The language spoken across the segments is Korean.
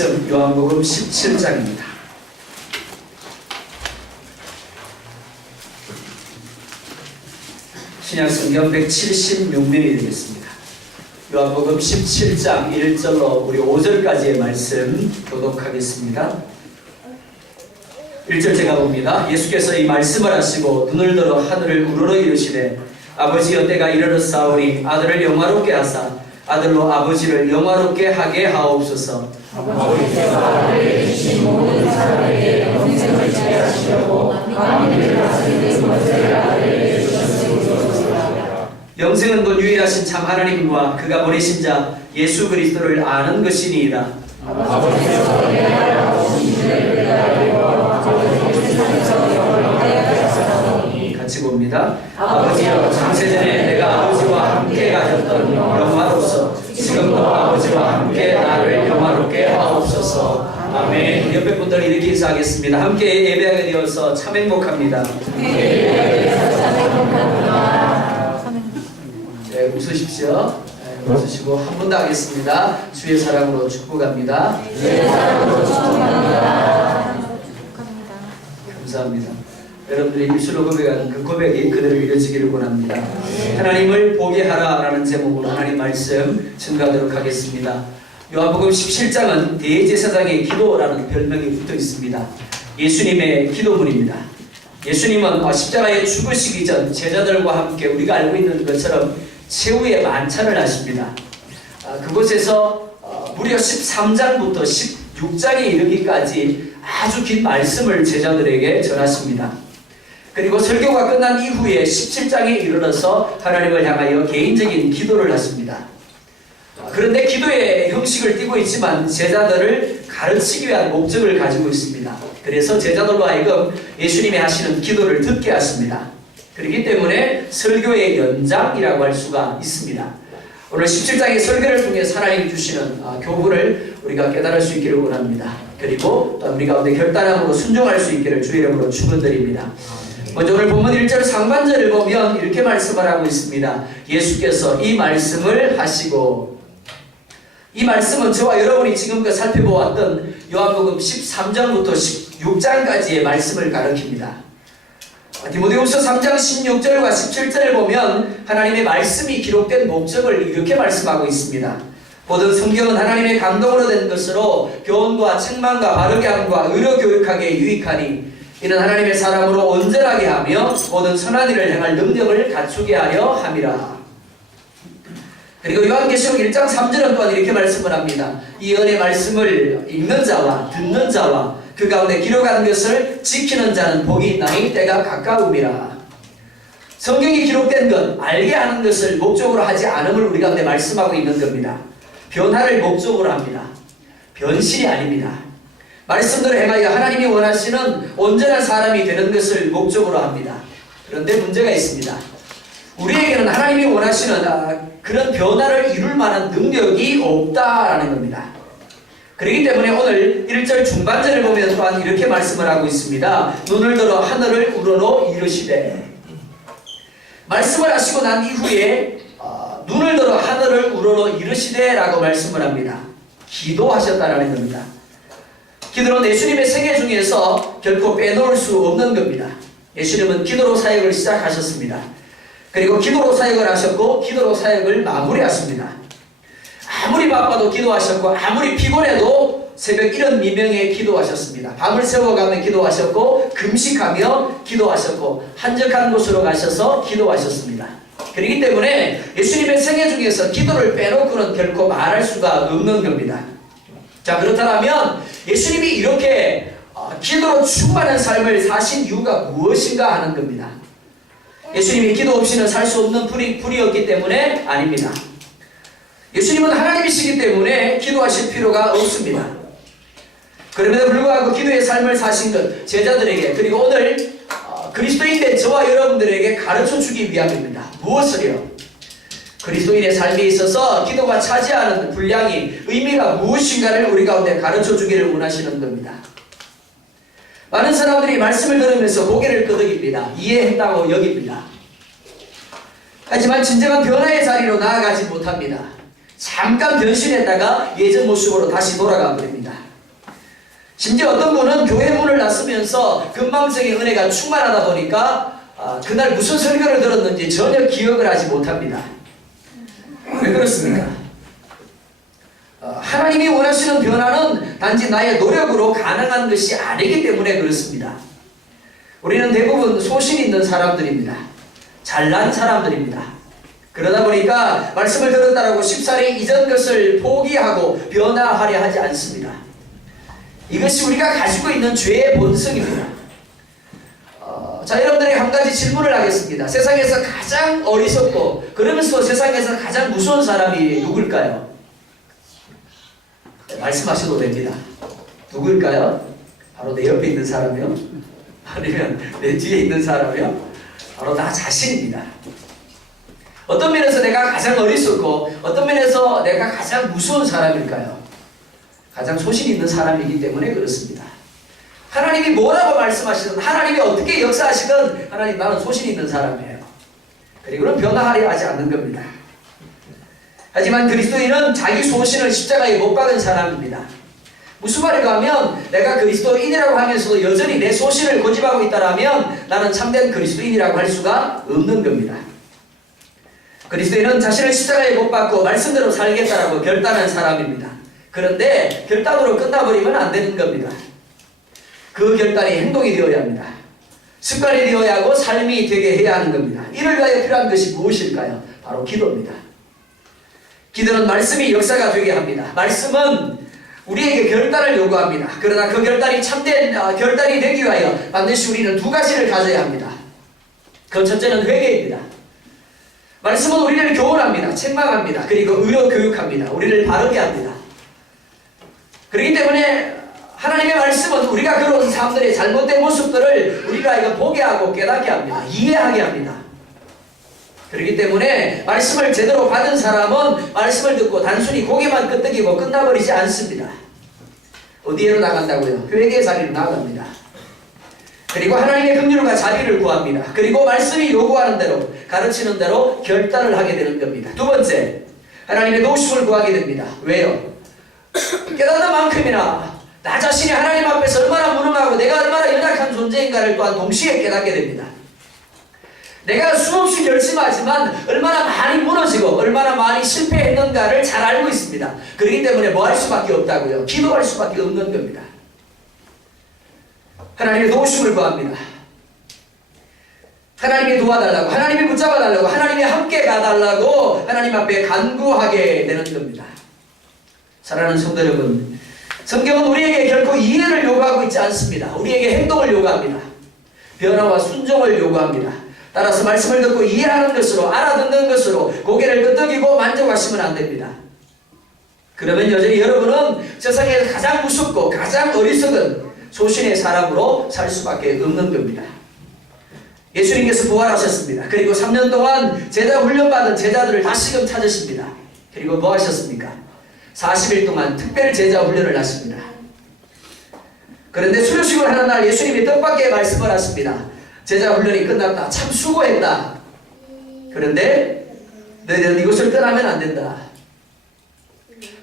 요한복음 17장입니다. 신약성경 176면이 되겠습니다. 요한복음 17장 1절로 우리 5절까지의 말씀 교독하겠습니다. 1절 제가 봅니다. 예수께서 이 말씀을 하시고 눈을 들어 하늘을 우러러 이르시되 아버지여 때가 이르렀사오니 아들을 영화롭게 하사 아들로 아버지를 영화롭게 하게 하옵소서. 아버지께서 아들을 주신 모든 사람에게 영생을 지하시려고 만민을 다스리는 권세를 아들에게 주셨으리로다. 영생은 곧 유일하신 참 하나님과 그가 보내신 자 예수 그리스도를 아는 것이니이다. 아버지께서 예하라고 이들을 알고 아버지의 세상에서 영원하게 하셨사오니 같이 봅니다. 아버지여 창세전에 내가 아버지와 함께 가졌던 영화로서 지금도 아버지와 함께 나를 영화롭게 하옵소서. 아멘. 옆에 분들 이렇게 인사하겠습니다. 함께 예배하게 되어서 참 행복합니다. 네, 웃으십시오. 네, 웃으시고 한 번 더 하겠습니다. 주의 사랑으로 축복합니다. 감사합니다. 여러분들이 입술로 고백하는 그 고백이 그대로 이루어지기를 원합니다. 하나님을 보게 하라라는 제목으로 하나님 말씀 증거하도록 하겠습니다. 요한복음 17장은 대제사장의 기도라는 별명이 붙어 있습니다. 예수님의 기도문입니다. 예수님은 십자가에 죽으시기 전 제자들과 함께 우리가 알고 있는 것처럼 최후의 만찬을 하십니다. 그곳에서 무려 13장부터 16장에 이르기까지 아주 긴 말씀을 제자들에게 전하십니다. 그리고 설교가 끝난 이후에 17장에 이르러서 하나님을 향하여 개인적인 기도를 하십니다. 그런데 기도의 형식을 띠고 있지만 제자들을 가르치기 위한 목적을 가지고 있습니다. 그래서 제자들로 하여금 예수님이 하시는 기도를 듣게 하십니다. 그렇기 때문에 설교의 연장이라고 할 수가 있습니다. 오늘 17장의 설교를 통해 하나님이 주시는 교훈을 우리가 깨달을 수 있기를 원합니다. 그리고 또 우리 가운데 결단함으로 순종할 수 있기를 주의 이름으로 축원드립니다. 먼저 오늘 본문 1절 상반절을 보면 이렇게 말씀을 하고 있습니다. 예수께서 이 말씀을 하시고, 이 말씀은 저와 여러분이 지금껏 살펴보았던 요한복음 13장부터 16장까지의 말씀을 가리킵니다. 디모데후서 3장 16절과 17절을 보면 하나님의 말씀이 기록된 목적을 이렇게 말씀하고 있습니다. 모든 성경은 하나님의 감동으로 된 것으로 교훈과 책망과 바르게 함과 의로 교육하기에 유익하니 이는 하나님의 사람으로 온전하게 하며 모든 선한 일을 행할 능력을 갖추게 하려 함이라. 그리고 요한계시록 1장 3절은 또한 이렇게 말씀을 합니다. 이 은혜의 말씀을 읽는 자와 듣는 자와 그 가운데 기록한 것을 지키는 자는 복이 있나니 때가 가까움이라. 성경이 기록된 것, 알게 하는 것을 목적으로 하지 않음을 우리 가운데 말씀하고 있는 겁니다. 변화를 목적으로 합니다. 변신이 아닙니다. 말씀대로 행하여 하나님이 원하시는 온전한 사람이 되는 것을 목적으로 합니다. 그런데 문제가 있습니다. 우리에게는 하나님이 원하시는 그런 변화를 이룰 만한 능력이 없다라는 겁니다. 그렇기 때문에 오늘 1절 중반절을 보면 또한 이렇게 말씀을 하고 있습니다. 눈을 들어 하늘을 우러러 이르시되, 말씀을 하시고 난 이후에 눈을 들어 하늘을 우러러 이르시되 라고 말씀을 합니다. 기도하셨다라는 겁니다. 기도는 예수님의 생애 중에서 결코 빼놓을 수 없는 겁니다. 예수님은 기도로 사역을 시작하셨습니다. 그리고 기도로 사역을 하셨고 기도로 사역을 마무리하십니다. 아무리 바빠도 기도하셨고 아무리 피곤해도 새벽 이른 미명에 기도하셨습니다. 밤을 새워가며 기도하셨고 금식하며 기도하셨고 한적한 곳으로 가셔서 기도하셨습니다. 그렇기 때문에 예수님의 생애 중에서 기도를 빼놓고는 결코 말할 수가 없는 겁니다. 자, 그렇다면 예수님이 이렇게 기도로 충만한 삶을 사신 이유가 무엇인가 하는 겁니다. 예수님이 기도 없이는 살 수 없는 분이었기 때문에 아닙니다. 예수님은 하나님이시기 때문에 기도하실 필요가 없습니다. 그럼에도 불구하고 기도의 삶을 사신 것 제자들에게 그리고 오늘 그리스도인된 저와 여러분들에게 가르쳐주기 위함입니다. 무엇을요? 그리스도인의 삶에 있어서 기도가 차지하는 분량이 의미가 무엇인가를 우리 가운데 가르쳐주기를 원하시는 겁니다. 많은 사람들이 말씀을 들으면서 고개를 끄덕입니다. 이해했다고 여깁니다. 하지만 진정한 변화의 자리로 나아가지 못합니다. 잠깐 변신했다가 예전 모습으로 다시 돌아가 버립니다. 심지어 어떤 분은 교회 문을 나서면서 금방성의 은혜가 충만하다 보니까 그날 무슨 설교를 들었는지 전혀 기억을 하지 못합니다. 왜 그렇습니까? 하나님이 원하시는 변화는 단지 나의 노력으로 가능한 것이 아니기 때문에 그렇습니다. 우리는 대부분 소신 있는 사람들입니다. 잘난 사람들입니다. 그러다 보니까 말씀을 들었다라고 쉽사리 이전 것을 포기하고 변화하려 하지 않습니다. 이것이 우리가 가지고 있는 죄의 본성입니다. 자, 여러분들에게 한 가지 질문을 하겠습니다. 세상에서 가장 어리석고 그러면서 세상에서 가장 무서운 사람이 누굴까요? 네, 말씀하셔도 됩니다. 누굴까요? 바로 내 옆에 있는 사람이요? 아니면 내 뒤에 있는 사람이요? 바로 나 자신입니다. 어떤 면에서 내가 가장 어리석고 어떤 면에서 내가 가장 무서운 사람일까요? 가장 소신 있는 사람이기 때문에 그렇습니다. 하나님이 뭐라고 말씀하시든 하나님이 어떻게 역사하시든 하나님 나는 소신 있는 사람이에요. 그리고는 변화하려 하지 않는 겁니다. 하지만 그리스도인은 자기 소신을 십자가에 못 박은 사람입니다. 무슨 말인가 하면 내가 그리스도인이라고 하면서도 여전히 내 소신을 고집하고 있다면 나는 참된 그리스도인이라고 할 수가 없는 겁니다. 그리스도인은 자신을 십자가에 못 박고 말씀대로 살겠다라고 결단한 사람입니다. 그런데 결단으로 끝나버리면 안 되는 겁니다. 그 결단이 행동이 되어야 합니다. 습관이 되어야 하고 삶이 되게 해야 하는 겁니다. 이를 위하여 필요한 것이 무엇일까요? 바로 기도입니다. 기도는 말씀이 역사가 되게 합니다. 말씀은 우리에게 결단을 요구합니다. 그러나 그 결단이 참된 결단이 되기 위하여 반드시 우리는 두 가지를 가져야 합니다. 그 첫째는 회개입니다. 말씀은 우리를 교훈합니다. 책망합니다. 그리고 의로 교육합니다. 우리를 바르게 합니다. 그렇기 때문에 하나님의 말씀은 우리가 그런 사람들의 잘못된 모습들을 우리가 이거 보게 하고 깨닫게 합니다. 이해하게 합니다. 그렇기 때문에 말씀을 제대로 받은 사람은 말씀을 듣고 단순히 고개만 끄덕이고 끝나버리지 않습니다. 어디에로 나간다고요? 회개의 자리로 나갑니다. 그리고 하나님의 긍휼과 자비를 구합니다. 그리고 말씀이 요구하는 대로 가르치는 대로 결단을 하게 되는 겁니다. 두 번째, 하나님의 도우심을 구하게 됩니다. 왜요? 깨닫는 만큼이나 나 자신이 하나님 앞에서 얼마나 무능하고 내가 얼마나 연약한 존재인가를 또한 동시에 깨닫게 됩니다. 내가 수없이 결심하지만 얼마나 많이 무너지고 얼마나 많이 실패했는가를 잘 알고 있습니다. 그렇기 때문에 뭐 할 수밖에 없다고요? 기도할 수밖에 없는 겁니다. 하나님의 도우심을 구합니다. 하나님이 도와달라고, 하나님이 붙잡아달라고, 하나님이 함께 가달라고 하나님 앞에 간구하게 되는 겁니다. 사랑하는 성도 여러분, 성경은 우리에게 결코 이해를 요구하고 있지 않습니다. 우리에게 행동을 요구합니다. 변화와 순종을 요구합니다. 따라서 말씀을 듣고 이해하는 것으로, 알아듣는 것으로 고개를 끄덕이고 만족하시면 안 됩니다. 그러면 여전히 여러분은 세상에서 가장 무섭고 가장 어리석은 소신의 사람으로 살 수밖에 없는 겁니다. 예수님께서 부활하셨습니다. 그리고 3년 동안 제자 훈련받은 제자들을 다시금 찾으십니다. 그리고 뭐 하셨습니까? 40일 동안 특별 제자 훈련을 하십니다. 그런데 수료식을 하는 날 예수님이 뜻밖의 말씀을 하십니다. 제자 훈련이 끝났다. 참 수고했다. 그런데 너희들은 이곳을 떠나면 안 된다.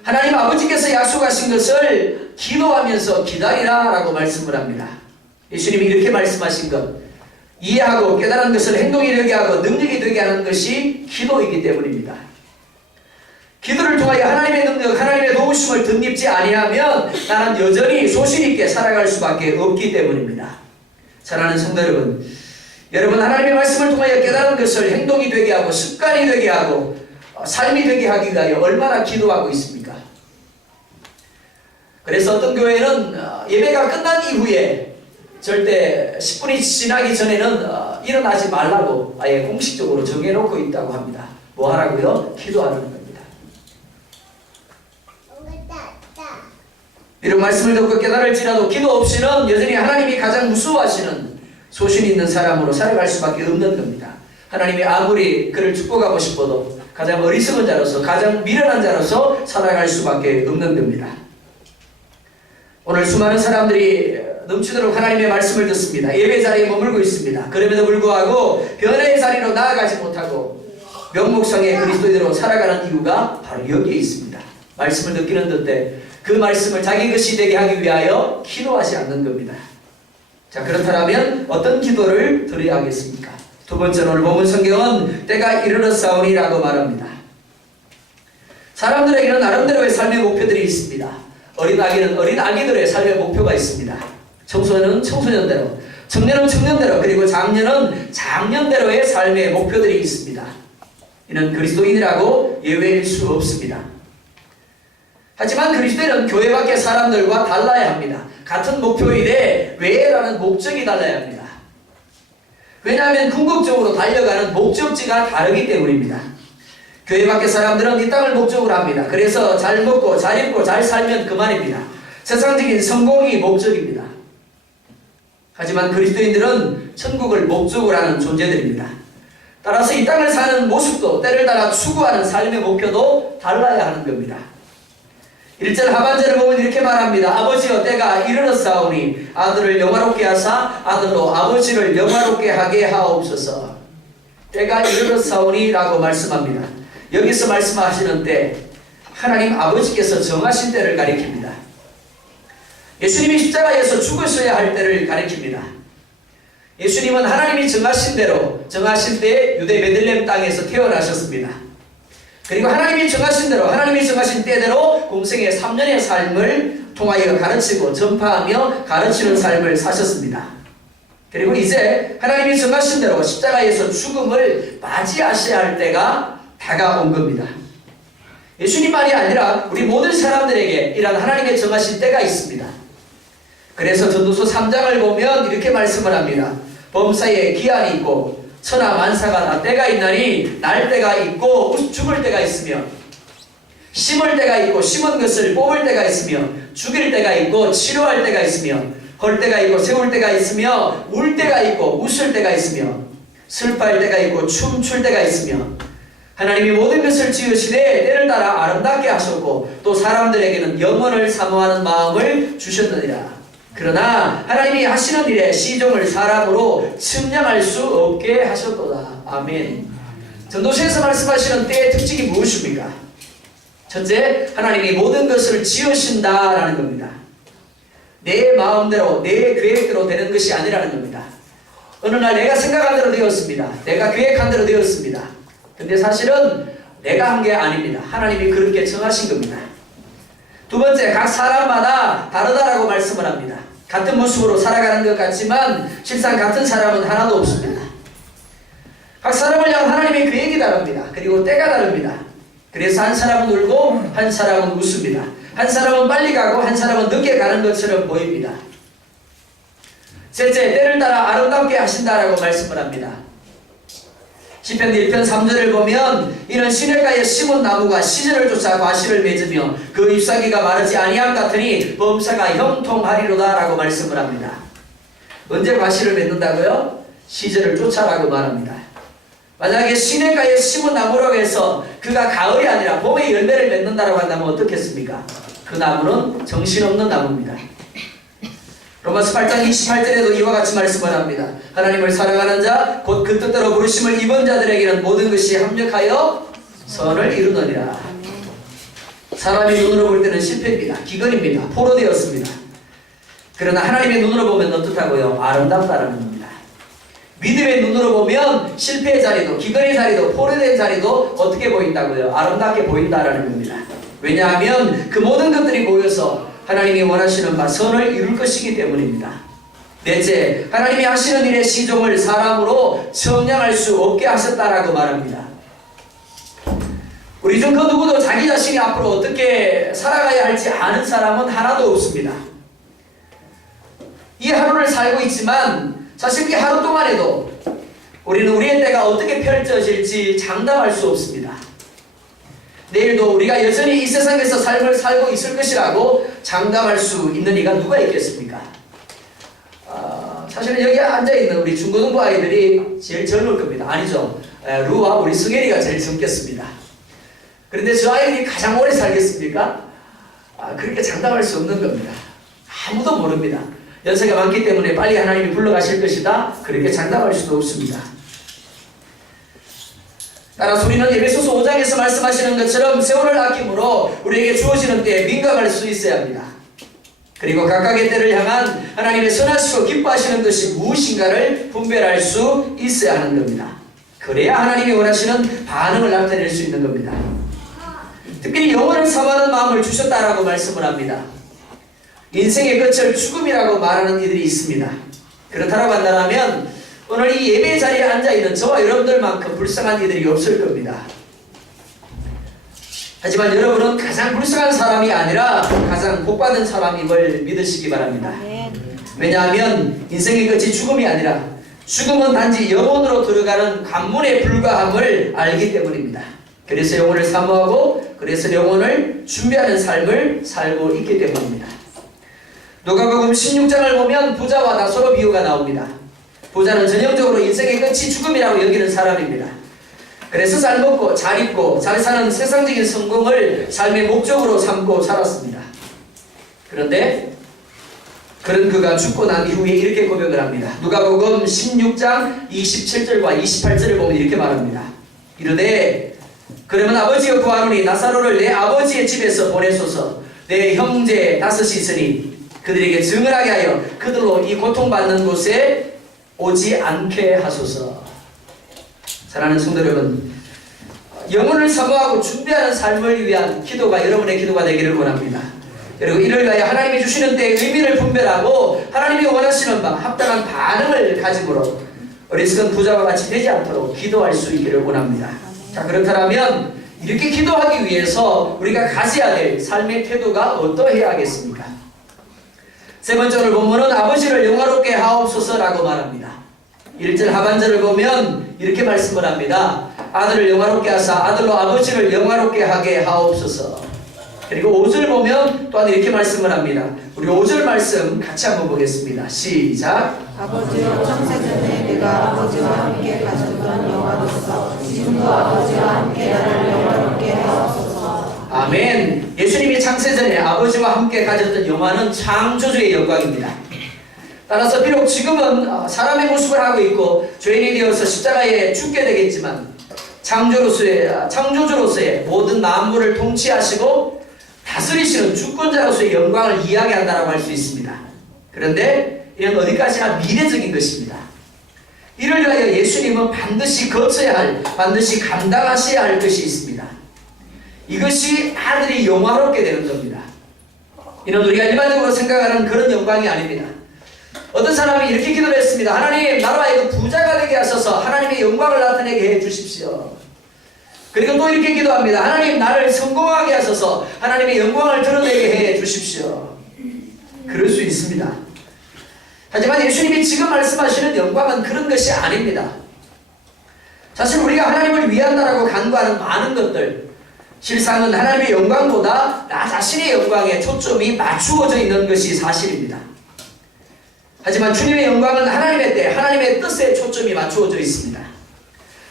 하나님 아버지께서 약속하신 것을 기도하면서 기다리라 라고 말씀을 합니다. 예수님이 이렇게 말씀하신 것, 이해하고 깨달은 것을 행동이 되게 하고 능력이 되게 하는 것이 기도이기 때문입니다. 기도를 통하여 하나님의 능력, 하나님의 도우심을 덧입지 아니하면 나는 여전히 소신있게 살아갈 수밖에 없기 때문입니다. 사랑하는 성도 여러분, 여러분 하나님의 말씀을 통하여 깨달은 것을 행동이 되게 하고 습관이 되게 하고 삶이 되게 하기 위하여 얼마나 기도하고 있습니까? 그래서 어떤 교회는 예배가 끝난 이후에 절대 10분이 지나기 전에는 일어나지 말라고 아예 공식적으로 정해놓고 있다고 합니다. 뭐 하라고요? 기도하라는 겁니다. 이런 말씀을 듣고 깨달을지라도 기도 없이는 여전히 하나님이 가장 무서워하시는 소신 있는 사람으로 살아갈 수밖에 없는 겁니다. 하나님이 아무리 그를 축복하고 싶어도 가장 어리석은 자로서 가장 미련한 자로서 살아갈 수밖에 없는 겁니다. 오늘 수많은 사람들이 넘치도록 하나님의 말씀을 듣습니다. 예배 자리에 머물고 있습니다. 그럼에도 불구하고 변화의 자리로 나아가지 못하고 명목상의 그리스도인으로 살아가는 이유가 바로 여기에 있습니다. 말씀을 듣기는 듣되 그 말씀을 자기 것이 되게 하기 위하여 기도하지 않는 겁니다. 자, 그렇다면 어떤 기도를 드려야 하겠습니까? 두 번째로 오늘 본문 성경은 때가 이르렀사오니라고 말합니다. 사람들에게는 나름대로의 삶의 목표들이 있습니다. 어린아기는 어린아기들의 삶의 목표가 있습니다. 청소년은 청소년대로, 청년은 청년대로, 그리고 장년은 장년대로의 삶의 목표들이 있습니다. 이는 그리스도인이라고 예외일 수 없습니다. 하지만 그리스도인은 교회 밖의 사람들과 달라야 합니다. 같은 목표일에 왜라는 목적이 달라야 합니다. 왜냐하면 궁극적으로 달려가는 목적지가 다르기 때문입니다. 교회 밖의 사람들은 이 땅을 목적으로 합니다. 그래서 잘 먹고 잘 입고 잘 살면 그만입니다. 세상적인 성공이 목적입니다. 하지만 그리스도인들은 천국을 목적으로 하는 존재들입니다. 따라서 이 땅을 사는 모습도 때를 따라 추구하는 삶의 목표도 달라야 하는 겁니다. 1절 하반절을 보면 이렇게 말합니다. 아버지여 때가 이르렀사오니 아들을 영화롭게 하사 아들로 아버지를 영화롭게 하게 하옵소서. 때가 이르렀사오니 라고 말씀합니다. 여기서 말씀하시는 때 하나님 아버지께서 정하신 때를 가리킵니다. 예수님이 십자가에서 죽으셔야 할 때를 가리킵니다. 예수님은 하나님이 정하신 대로 정하신 때에 유대 베들레헴 땅에서 태어나셨습니다. 그리고 하나님이 정하신 대로 하나님이 정하신 때대로 공생의 3년의 삶을 통하여 가르치고 전파하며 가르치는 삶을 사셨습니다. 그리고 이제 하나님이 정하신 대로 십자가에서 죽음을 맞이하셔야 할 때가 다가온 겁니다. 예수님만이 아니라 우리 모든 사람들에게 이런 하나님의 정하신 때가 있습니다. 그래서 전도서 3장을 보면 이렇게 말씀을 합니다. 범사에 기한이 있고 천하 만사가 다 때가 있나니 날 때가 있고 죽을 때가 있으며 심을 때가 있고 심은 것을 뽑을 때가 있으며 죽일 때가 있고 치료할 때가 있으며 헐 때가 있고 세울 때가 있으며 울 때가 있고 웃을 때가 있으며 슬퍼할 때가 있고 춤출 때가 있으며 하나님이 모든 것을 지으시되 때를 따라 아름답게 하셨고 또 사람들에게는 영원을 사모하는 마음을 주셨느니라. 그러나 하나님이 하시는 일에 시종을 사람으로 측량할 수 없게 하셨도다. 아멘. 전도서에서 말씀하시는 때의 특징이 무엇입니까? 첫째, 하나님이 모든 것을 지으신다라는 겁니다. 내 마음대로 내 계획대로 되는 것이 아니라는 겁니다. 어느 날 내가 생각한 대로 되었습니다. 내가 계획한 대로 되었습니다. 근데 사실은 내가 한 게 아닙니다. 하나님이 그렇게 정하신 겁니다. 두 번째, 각 사람마다 다르다라고 말씀을 합니다. 같은 모습으로 살아가는 것 같지만 실상 같은 사람은 하나도 없습니다. 각 사람을 향한 하나님의 계획이 다릅니다. 그리고 때가 다릅니다. 그래서 한 사람은 울고 한 사람은 웃습니다. 한 사람은 빨리 가고 한 사람은 늦게 가는 것처럼 보입니다. 셋째, 때를 따라 아름답게 하신다라고 말씀을 합니다. 시편 1편 3절을 보면 이는 시냇가에 심은 나무가 시절을 쫓아 과실을 맺으며 그 잎사귀가 마르지 아니함 같으니 범사가 형통하리로다 라고 말씀을 합니다. 언제 과실을 맺는다고요? 시절을 쫓아라고 말합니다. 만약에 시냇가에 심은 나무라고 해서 그가 가을이 아니라 봄에 열매를 맺는다고 한다면 어떻겠습니까? 그 나무는 정신없는 나무입니다. 로마서 8장 28절에도 이와 같이 말씀을 합니다. 하나님을 사랑하는 자 곧 그 뜻대로 부르심을 입은 자들에게는 모든 것이 합력하여 선을 이루느니라. 사람의 눈으로 볼 때는 실패입니다. 기근입니다. 포로되었습니다. 그러나 하나님의 눈으로 보면 어떻다고요? 아름답다라는 겁니다. 믿음의 눈으로 보면 실패의 자리도 기근의 자리도 포로된 자리도 어떻게 보인다고요? 아름답게 보인다라는 겁니다. 왜냐하면 그 모든 것들이 모여서 하나님이 원하시는 바 선을 이룰 것이기 때문입니다. 넷째, 하나님이 하시는 일의 시종을 사람으로 측량할 수 없게 하셨다라고 말합니다. 우리 중 그 누구도 자기 자신이 앞으로 어떻게 살아가야 할지 아는 사람은 하나도 없습니다. 이 하루를 살고 있지만 사실 이 하루 동안에도 우리는 우리의 때가 어떻게 펼쳐질지 장담할 수 없습니다. 내일도 우리가 여전히 이 세상에서 삶을 살고 있을 것이라고 장담할 수 있는 이가 누가 있겠습니까? 사실은 여기 앉아있는 우리 중고등부 아이들이 제일 젊을 겁니다. 아니죠. 루와 우리 승혜리가 제일 젊겠습니다. 그런데 저 아이들이 가장 오래 살겠습니까? 그렇게 장담할 수 없는 겁니다. 아무도 모릅니다. 연세가 많기 때문에 빨리 하나님이 불러가실 것이다. 그렇게 장담할 수도 없습니다. 따라서 우리는 에베소서 5장에서 말씀하시는 것처럼 세월을 아낌으로 우리에게 주어지는 때에 민감할 수 있어야 합니다. 그리고 각각의 때를 향한 하나님의 선하시고 기뻐하시는 것이 무엇인가를 분별할 수 있어야 하는 겁니다. 그래야 하나님이 원하시는 반응을 나타낼 수 있는 겁니다. 특별히 영혼을 사모하는 마음을 주셨다라고 말씀을 합니다. 인생의 끝을 죽음이라고 말하는 이들이 있습니다. 그렇다고 한다면 오늘 이 예배 자리에 앉아있는 저와 여러분들만큼 불쌍한 이들이 없을 겁니다. 하지만 여러분은 가장 불쌍한 사람이 아니라 가장 복받은 사람임을 믿으시기 바랍니다. 왜냐하면 인생의 끝이 죽음이 아니라 죽음은 단지 영혼으로 들어가는 관문에 불과함을 알기 때문입니다. 그래서 영혼을 사모하고 그래서 영혼을 준비하는 삶을 살고 있기 때문입니다. 누가복음 16장을 보면 부자와 나사로 비유가 나옵니다. 부자는 전형적으로 인생의 끝이 죽음이라고 여기는 사람입니다. 그래서 잘 먹고 잘 입고 잘 사는 세상적인 성공을 삶의 목적으로 삼고 살았습니다. 그런데 그런 그가 죽고 난 이후에 이렇게 고백을 합니다. 누가복음 16장 27절과 28절을 보면 이렇게 말합니다. 이르되 그러면 아버지여 구하노니 나사로를 내 아버지의 집에서 보내소서. 내 형제 5이 있으니 그들에게 증언하게 하여 그들로 이 고통받는 곳에 오지 않게 하소서. 사랑하는 성도 여러분, 영혼을 사모하고 준비하는 삶을 위한 기도가 여러분의 기도가 되기를 원합니다. 그리고 이를 위하여 하나님이 주시는 때의 의미를 분별하고 하나님이 원하시는 바 합당한 반응을 가짐으로 어리석은 부자와 같이 되지 않도록 기도할 수 있기를 원합니다. 자, 그렇다면 이렇게 기도하기 위해서 우리가 가져야 될 삶의 태도가 어떠해야 하겠습니까? 세 번째 오늘 본문은 아버지를 영화롭게 하옵소서라고 말합니다. 1절 하반절을 보면 이렇게 말씀을 합니다. 아들을 영화롭게 하사 아들로 아버지를 영화롭게 하게 하옵소서. 그리고 5절 보면 또한 이렇게 말씀을 합니다. 우리 5절 말씀 같이 한번 보겠습니다. 시작. 아버지여 창세전에 내가 아버지와 함께 가졌던 영화로서 지금도 아버지와 함께 나를 영화롭게 하옵소서. 아멘. 예수님이 창세전에 아버지와 함께 가졌던 영화는 창조주의 영광입니다. 따라서 비록 지금은 사람의 모습을 하고 있고 죄인이 되어서 십자가에 죽게 되겠지만 창조주로서의 모든 만물을 통치하시고 다스리시는 주권자로서의 영광을 이야기한다라고 할 수 있습니다. 그런데 이는 어디까지나 미래적인 것입니다. 이를 위하여 예수님은 반드시 거쳐야 할, 반드시 감당하셔야 할 것이 있습니다. 이것이 아들이 영화롭게 되는 겁니다. 이는 우리가 일반적으로 생각하는 그런 영광이 아닙니다. 어떤 사람이 이렇게 기도를 했습니다. 하나님, 나로 하여금 부자가 되게 하셔서 하나님의 영광을 나타내게 해 주십시오. 그리고 또 이렇게 기도합니다. 하나님, 나를 성공하게 하셔서 하나님의 영광을 드러내게 해 주십시오. 그럴 수 있습니다. 하지만 예수님이 지금 말씀하시는 영광은 그런 것이 아닙니다. 사실 우리가 하나님을 위한다라고 간구하는 많은 것들, 실상은 하나님의 영광보다 나 자신의 영광에 초점이 맞추어져 있는 것이 사실입니다. 하지만 주님의 영광은 하나님의 때, 하나님의 뜻에 초점이 맞추어져 있습니다.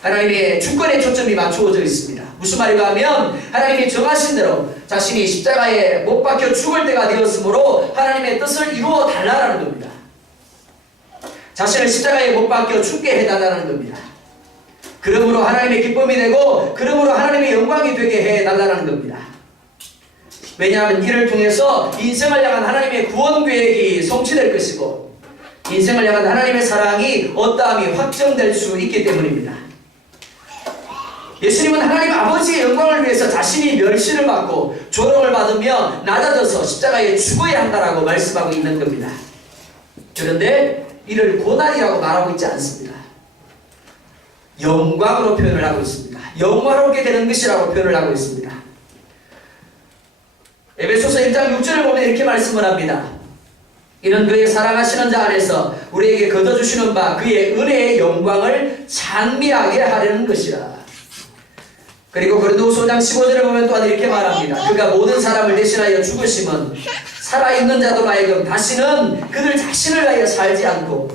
하나님의 주권에 초점이 맞추어져 있습니다. 무슨 말인가 하면 하나님이 정하신 대로 자신이 십자가에 못 박혀 죽을 때가 되었으므로 하나님의 뜻을 이루어 달라는 겁니다. 자신을 십자가에 못 박혀 죽게 해달라는 겁니다. 그러므로 하나님의 기쁨이 되고 그러므로 하나님의 영광이 되게 해달라는 겁니다. 왜냐하면 이를 통해서 인생을 향한 하나님의 구원 계획이 성취될 것이고 인생을 향한 하나님의 사랑이 어떠함이 확정될 수 있기 때문입니다. 예수님은 하나님 아버지의 영광을 위해서 자신이 멸시를 받고 조롱을 받으며 낮아져서 십자가에 죽어야 한다라고 말씀하고 있는 겁니다. 그런데 이를 고난이라고 말하고 있지 않습니다. 영광으로 표현을 하고 있습니다. 영화롭게 되는 것이라고 표현을 하고 있습니다. 에베소서 1장 6절을 보면 이렇게 말씀을 합니다. 이는 그의 사랑하시는 자 안에서 우리에게 거둬주시는 바 그의 은혜의 영광을 찬미하게 하려는 것이라. 그리고 고린도후서 5장 15절을 보면 또한 이렇게 말합니다. 그가 모든 사람을 대신하여 죽으심은 살아있는 자도 하여금 다시는 그들 자신을 위하여 살지 않고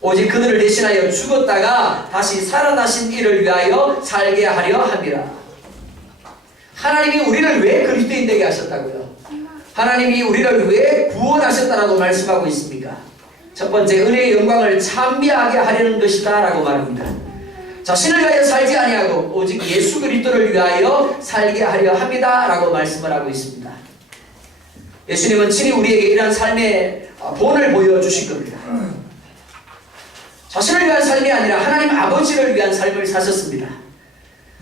오직 그들을 대신하여 죽었다가 다시 살아나신 이를 위하여 살게 하려 함이라. 하나님이 우리를 왜 그리스도인 되게 하셨다고요? 하나님이 우리를 왜 구원하셨다라고 말씀하고 있습니까? 첫 번째, 은혜의 영광을 찬미하게 하려는 것이다 라고 말합니다. 자신을 위하여 살지 아니하고 오직 예수 그리스도를 위하여 살게 하려 합니다라고 말씀을 하고 있습니다. 예수님은 친히 우리에게 이러한 삶의 본을 보여주신 겁니다. 자신을 위한 삶이 아니라 하나님 아버지를 위한 삶을 사셨습니다.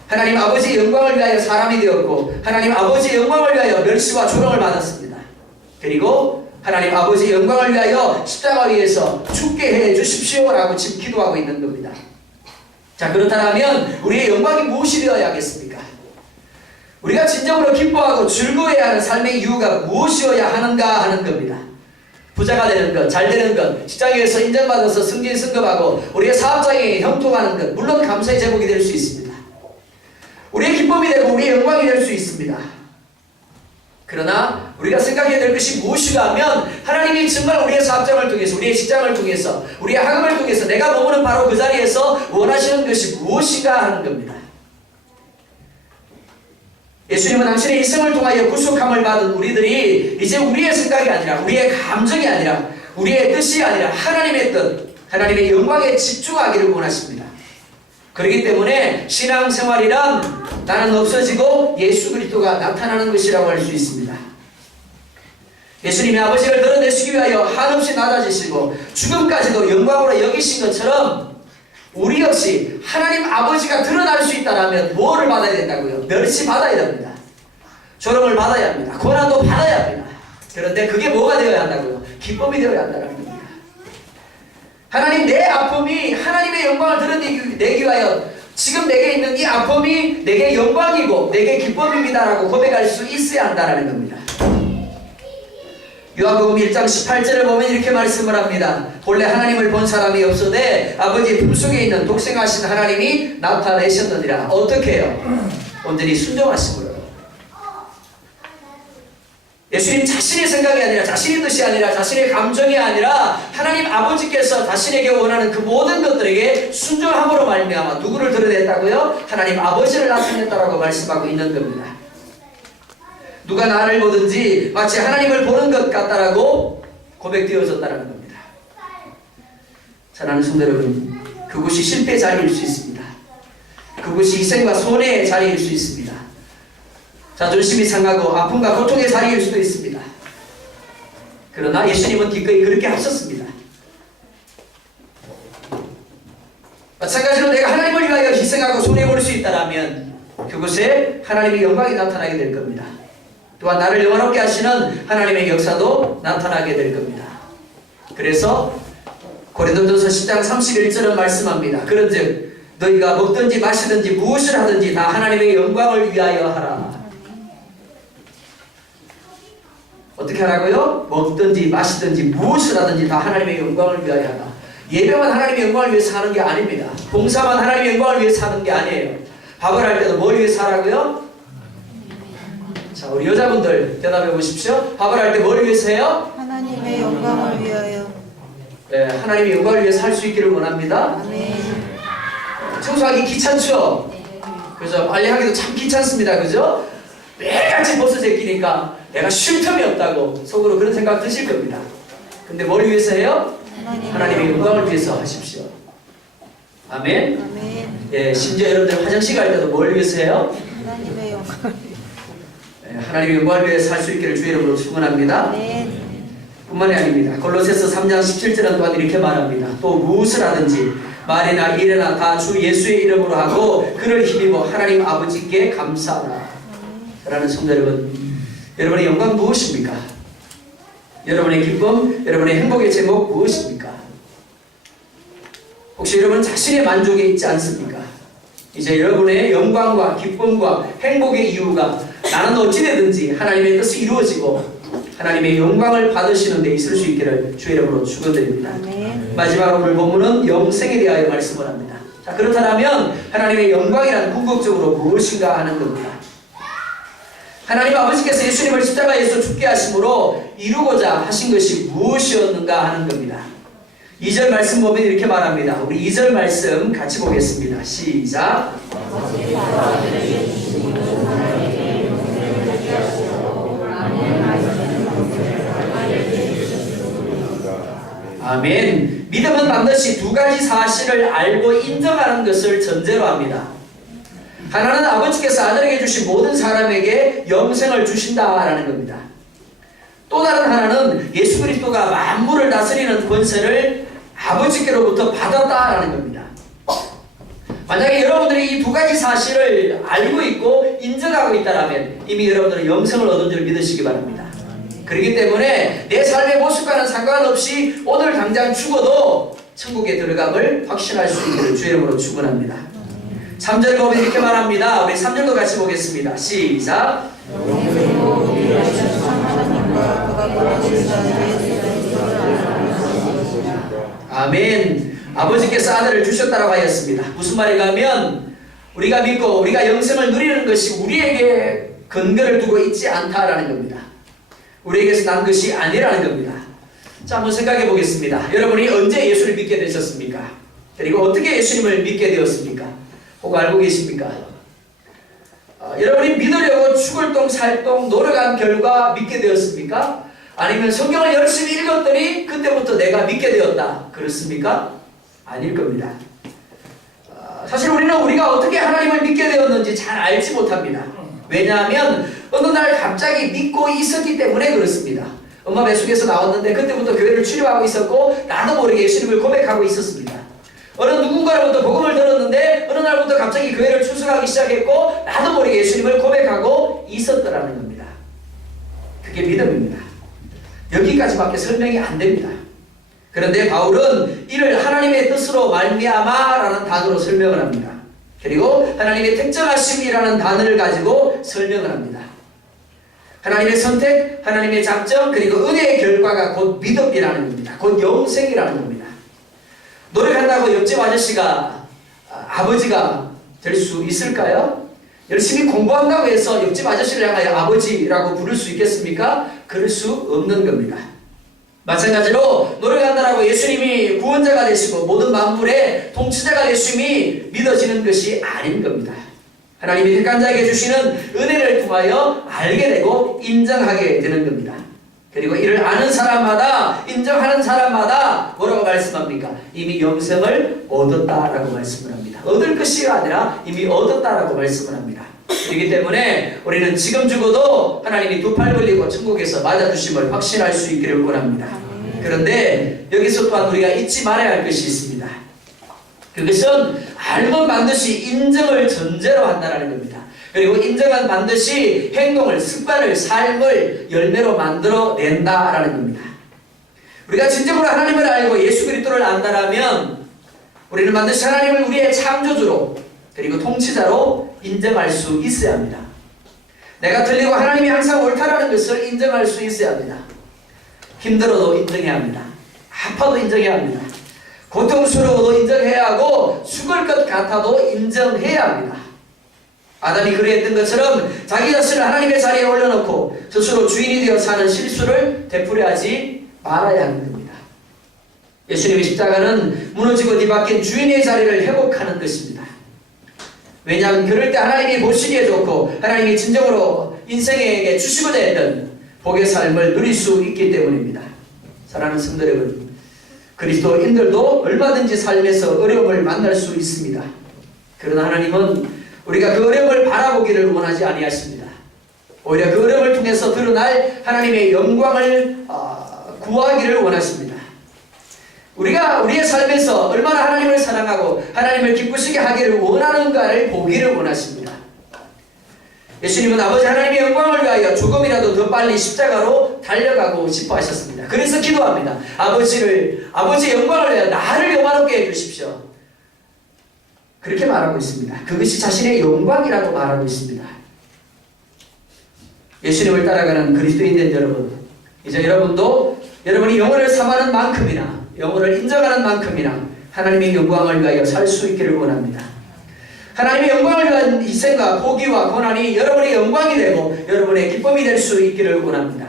하나님 아버지의 영광을 위하여 사람이 되었고 하나님 아버지의 영광을 위하여 멸시와 조롱을 받았습니다. 그리고 하나님 아버지의 영광을 위하여 십자가 위에서 죽게 해 주십시오라고 지금 기도하고 있는 겁니다. 자, 그렇다면 우리의 영광이 무엇이 되어야 하겠습니까? 우리가 진정으로 기뻐하고 즐거워해야 하는 삶의 이유가 무엇이어야 하는가 하는 겁니다. 부자가 되는 것, 잘 되는 것, 직장에서 인정받아서 승진 승급하고 우리의 사업장에 형통하는 것, 물론 감사의 제목이 될 수 있습니다. 우리의 기쁨이 되고 우리의 영광이 될 수 있습니다. 그러나 우리가 생각해야 될 것이 무엇이가 하면 하나님이 정말 우리의 사업장을 통해서 우리의 직장을 통해서 우리의 학업을 통해서 내가 머무는 바로 그 자리에서 원하시는 것이 무엇인가 하는 겁니다. 예수님은 당신의 일생을 통하여 구속함을 받은 우리들이 이제 우리의 생각이 아니라 우리의 감정이 아니라 우리의 뜻이 아니라 하나님의 뜻, 하나님의 영광에 집중하기를 원하십니다. 그렇기 때문에 신앙생활이란 나는 없어지고 예수 그리스도가 나타나는 것이라고 할 수 있습니다. 예수님이 아버지를 드러내시기 위하여 한없이 낮아지시고 죽음까지도 영광으로 여기신 것처럼 우리 역시 하나님 아버지가 드러날 수 있다면 뭐를 받아야 된다고요? 멸시 받아야 됩니다. 조롱을 받아야 합니다. 고난도 받아야 합니다. 그런데 그게 뭐가 되어야 한다고요? 기쁨이 되어야 한다는 겁니다. 하나님, 내 아픔이 하나님의 영광을 드러내기 위하여 지금 내게 있는 이 아픔이 내게 영광이고 내게 기쁨입니다라고 고백할 수 있어야 한다는 겁니다. 요한복음 1장 18절을 보면 이렇게 말씀을 합니다. 본래 하나님을 본 사람이 없어되 아버지 품속에 있는 독생하신 하나님이 나타내셨느니라. 어떻게 해요? 온전히 순종하심으로. 예수님 자신의 생각이 아니라 자신의 뜻이 아니라 자신의 감정이 아니라 하나님 아버지께서 자신에게 원하는 그 모든 것들에게 순종함으로 말미암아 누구를 드러냈다고요? 하나님 아버지를 나타냈다라고 말씀하고 있는 겁니다. 누가 나를 보든지 마치 하나님을 보는 것 같다라고 고백되어졌다는 겁니다. 사랑하는 성도 여러분, 그곳이 실패의 자리일 수 있습니다. 그곳이 희생과 손해의 자리일 수 있습니다. 자존심이 상하고 아픔과 고통의 자리일 수도 있습니다. 그러나 예수님은 기꺼이 그렇게 하셨습니다. 마찬가지로 내가 하나님을 위하여 희생하고 손해볼 수 있다면 그곳에 하나님의 영광이 나타나게 될 겁니다. 또한 나를 영화롭게 하시는 하나님의 역사도 나타나게 될 겁니다. 그래서 고린도전서 10장 31절은 말씀합니다. 그런즉 너희가 먹든지 마시든지 무엇을 하든지 다 하나님의 영광을 위하여 하라. 어떻게 하라고요? 먹든지 마시든지 무엇을 하든지 다 하나님의 영광을 위하여 하라. 예배만 하나님의 영광을 위해서 하는 게 아닙니다. 봉사만 하나님의 영광을 위해서 하는 게 아니에요. 밥을 할 때도 뭘 위해서 하라고요? 자, 우리 여자분들 대답해 보십시오. 밥을 할 때 뭘 위해서 해요? 하나님의 영광을 위하여. 네, 하나님의 영광을 위해서 할 수 있기를 원합니다. 아멘. 청소하기 귀찮죠? 그죠? 빨리 하기도 참 귀찮습니다. 그죠? 매일같이 벗어 제끼니까 내가 쉴 틈이 없다고 속으로 그런 생각 드실 겁니다. 근데 뭘 위해서 해요? 하나님의 영광을 위해서 하십시오. 아멘. 아멘. 예, 심지어 여러분들 화장실 갈 때도 뭘 위해서 해요? 하나님의 영광을. 예, 하나님의 영광을 위해서 살 수 있기를 주의 이름으로 축원합니다. 아멘. 뿐만이 아닙니다. 골로새서 3장 17절은 또한 이렇게 말합니다. 또 무엇을 하든지 말이나 일이나 다 주 예수의 이름으로 하고 그를 힘입어 하나님 아버지께 감사하라. 라는 성도 여러분, 여러분의 영광 무엇입니까? 여러분의 기쁨, 여러분의 행복의 제목 무엇입니까? 혹시 여러분 자신의 만족에 있지 않습니까? 이제 여러분의 영광과 기쁨과 행복의 이유가 나는 어찌되든지 하나님의 뜻이 이루어지고 하나님의 영광을 받으시는 데 있을 수 있기를 주의 이름으로 축원드립니다. 마지막으로 오늘 본문은 영생에 대하여 말씀을 합니다. 자, 그렇다면 하나님의 영광이란 궁극적으로 무엇인가 하는 겁니다. 하나님 아버지께서 예수님을 십자가에서 죽게 하심으로 이루고자 하신 것이 무엇이었는가 하는 겁니다. 2절 말씀 보면 이렇게 말합니다. 우리 2절 말씀 같이 보겠습니다. 시작. 아멘. 믿음은 반드시 두 가지 사실을 알고 인정하는 것을 전제로 합니다. 하나는 아버지께서 아들에게 주신 모든 사람에게 영생을 주신다라는 겁니다. 또 다른 하나는 예수 그리스도가 만물을 다스리는 권세를 아버지께로부터 받았다라는 겁니다. 만약에 여러분들이 이 두 가지 사실을 알고 있고 인정하고 있다면 이미 여러분들은 영생을 얻은 줄 믿으시기 바랍니다. 그렇기 때문에 내 삶의 모습과는 상관없이 오늘 당장 죽어도 천국에 들어감을 확신할 수 있기를 주의 이름으로 축원합니다. 3절 보면 이렇게 말합니다. 우리 3절도 같이 보겠습니다. 시작. 아멘. 아버지께서 아들을 주셨다고 하였습니다. 무슨 말인가 하면 우리가 믿고 우리가 영생을 누리는 것이 우리에게 근거를 두고 있지 않다라는 겁니다. 우리에게서 난 것이 아니라는 겁니다. 자, 한번 생각해 보겠습니다. 여러분이 언제 예수를 믿게 되셨습니까? 그리고 어떻게 예수님을 믿게 되었습니까? 혹 알고 계십니까? 여러분이 믿으려고 죽을 똥 살똥 노력한 결과 믿게 되었습니까? 아니면 성경을 열심히 읽었더니 그때부터 내가 믿게 되었다. 그렇습니까? 아닐 겁니다. 사실 우리는 우리가 어떻게 하나님을 믿게 되었는지 잘 알지 못합니다. 왜냐하면 어느 날 갑자기 믿고 있었기 때문에 그렇습니다. 엄마 뱃속에서 나왔는데 그때부터 교회를 출입하고 있었고 나도 모르게 예수님을 고백하고 있었습니다. 어느 누군가로부터 복음을 들었는데 어느 날부터 갑자기 교회를 출석하기 시작했고 나도 모르게 예수님을 고백하고 있었더라는 겁니다. 그게 믿음입니다. 여기까지밖에 설명이 안 됩니다. 그런데 바울은 이를 하나님의 뜻으로 말미암아라는 단어로 설명을 합니다. 그리고 하나님의 택정하심이라는 단어를 가지고 설명을 합니다. 하나님의 선택, 하나님의 작정, 그리고 은혜의 결과가 곧 믿음이라는 겁니다. 곧 영생이라는 겁니다. 노력한다고 옆집 아저씨가 아버지가 될 수 있을까요? 열심히 공부한다고 해서 옆집 아저씨를 향하여 아버지라고 부를 수 있겠습니까? 그럴 수 없는 겁니다. 마찬가지로 노력한다라고 예수님이 구원자가 되시고 모든 만물의 통치자가 되심이 믿어지는 것이 아닌 겁니다. 하나님이 택한 자에게 주시는 은혜를 통하여 알게 되고 인정하게 되는 겁니다. 그리고 이를 아는 사람마다 인정하는 사람마다 뭐라고 말씀합니까? 이미 영생을 얻었다라고 말씀을 합니다. 얻을 것이 아니라 이미 얻었다라고 말씀을 합니다. 그렇기 때문에 우리는 지금 죽어도 하나님이 두 팔 벌리고 천국에서 맞아주심을 확신할 수 있기를 원합니다. 그런데 여기서 또한 우리가 잊지 말아야 할 것이 있습니다. 그것은 알면 반드시 인정을 전제로 한다는 겁니다. 그리고 인정은 반드시 행동을, 습관을, 삶을 열매로 만들어낸다라는 겁니다. 우리가 진정으로 하나님을 알고 예수 그리스도를 안다라면 우리는 반드시 하나님을 우리의 창조주로 그리고 통치자로 인정할 수 있어야 합니다. 내가 틀리고 하나님이 항상 옳다라는 것을 인정할 수 있어야 합니다. 힘들어도 인정해야 합니다. 아파도 인정해야 합니다. 고통스러워도 인정해야 하고 죽을 것 같아도 인정해야 합니다. 아담이 그랬던 것처럼 자기 자신을 하나님의 자리에 올려놓고 스스로 주인이 되어 사는 실수를 되풀이하지 말아야 하는 겁니다. 예수님의 십자가는 무너지고 뒤바뀐 주인의 자리를 회복하는 것입니다. 왜냐하면 그럴 때 하나님이 보시기에 좋고 하나님이 진정으로 인생에게 주시고자 했던 복의 삶을 누릴 수 있기 때문입니다. 사랑하는 성도 여러분, 그리스도인들도 얼마든지 삶에서 어려움을 만날 수 있습니다. 그러나 하나님은 우리가 그 어려움을 바라보기를 원하지 아니하십니다. 오히려 그 어려움을 통해서 드러날 하나님의 영광을 구하기를 원하십니다. 우리가 우리의 삶에서 얼마나 하나님을 사랑하고 하나님을 기쁘시게 하기를 원하는가를 보기를 원하십니다. 예수님은 아버지 하나님의 영광을 위하여 조금이라도 더 빨리 십자가로 달려가고 싶어 하셨습니다. 그래서 기도합니다. 아버지의 영광을 위하여 나를 영화롭게 해주십시오. 그렇게 말하고 있습니다. 그것이 자신의 영광이라고 말하고 있습니다. 예수님을 따라가는 그리스도인된 여러분, 이제 여러분도 여러분이 영혼을 삼하는 만큼이나 영혼을 인정하는 만큼이나 하나님의 영광을 위하여 살 수 있기를 원합니다. 하나님의 영광을 위한 희생과 포기와 고난이 여러분의 영광이 되고 여러분의 기쁨이 될 수 있기를 원합니다.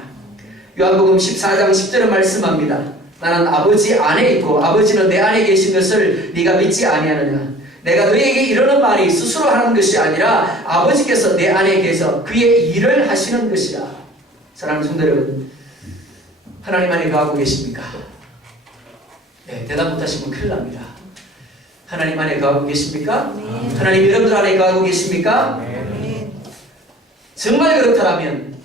요한복음 14장 10절에 말씀합니다. 나는 아버지 안에 있고 아버지는 내 안에 계신 것을 네가 믿지 아니하느냐. 내가 너희에게 이르는 말이 스스로 하는 것이 아니라 아버지께서 내 안에 계셔 그의 일을 하시는 것이라. 사랑하는 성도 여러분, 하나님 안에 거하고 계십니까? 대답 못하시면 큰일 납니다. 하나님 안에 거하고 계십니까? 하나님 여러분들 안에 거하고 계십니까? 정말 그렇다면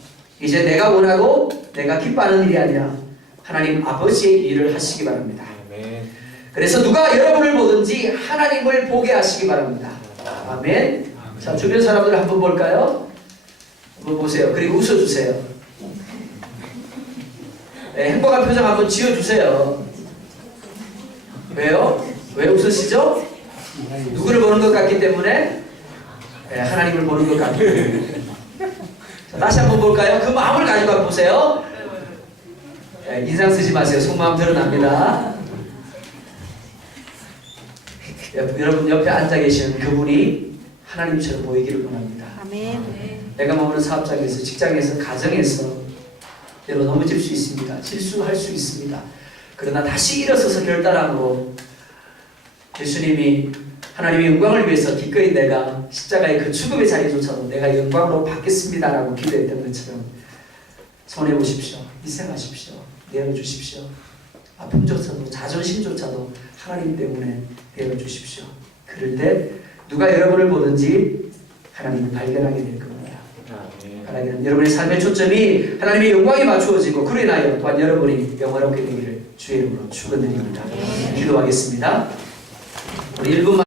이제 내가 원하고 내가 기뻐하는 일이 아니라 하나님 아버지의 일을 하시기 바랍니다. 그래서 누가 여러분을 보든지 하나님을 보게 하시기 바랍니다. 아멘. 자, 주변 사람들 한번 볼까요? 한번 보세요. 그리고 웃어주세요. 네, 행복한 표정 한번 지어주세요. 왜요? 왜 웃으시죠? 누구를 보는 것 같기 때문에? 네, 하나님을 보는 것 같기 때문에. 자, 다시 한번 볼까요? 그 마음을 가지고 한번 보세요. 네, 인상 쓰지 마세요. 속마음 드러납니다. 여러분 옆에 앉아 계시는 그분이 하나님처럼 보이기를 원합니다. 아멘. 내가 머무는 사업장에서, 직장에서, 가정에서 때로 넘어질 수 있습니다. 실수할 수 있습니다. 그러나 다시 일어서서 결단함으로 예수님이 하나님의 영광을 위해서 기꺼이 내가 십자가의 그 죽음의 자리조차도 내가 영광으로 받겠습니다라고 기도했던 것처럼 손해 보십시오. 희생하십시오. 내어주십시오. 아픔조차도 자존심조차도 하나님 때문에 내어주십시오. 그럴 때 누가 여러분을 보든지 하나님을 발견하게 될 겁니다. 하나님은 여러분의 삶의 초점이 하나님의 영광에 맞추어지고 그로 인하여 또한 여러분이 영화롭게 되기를 주의 이름으로 축원드립니다. 기도하겠습니다. 우리 1분만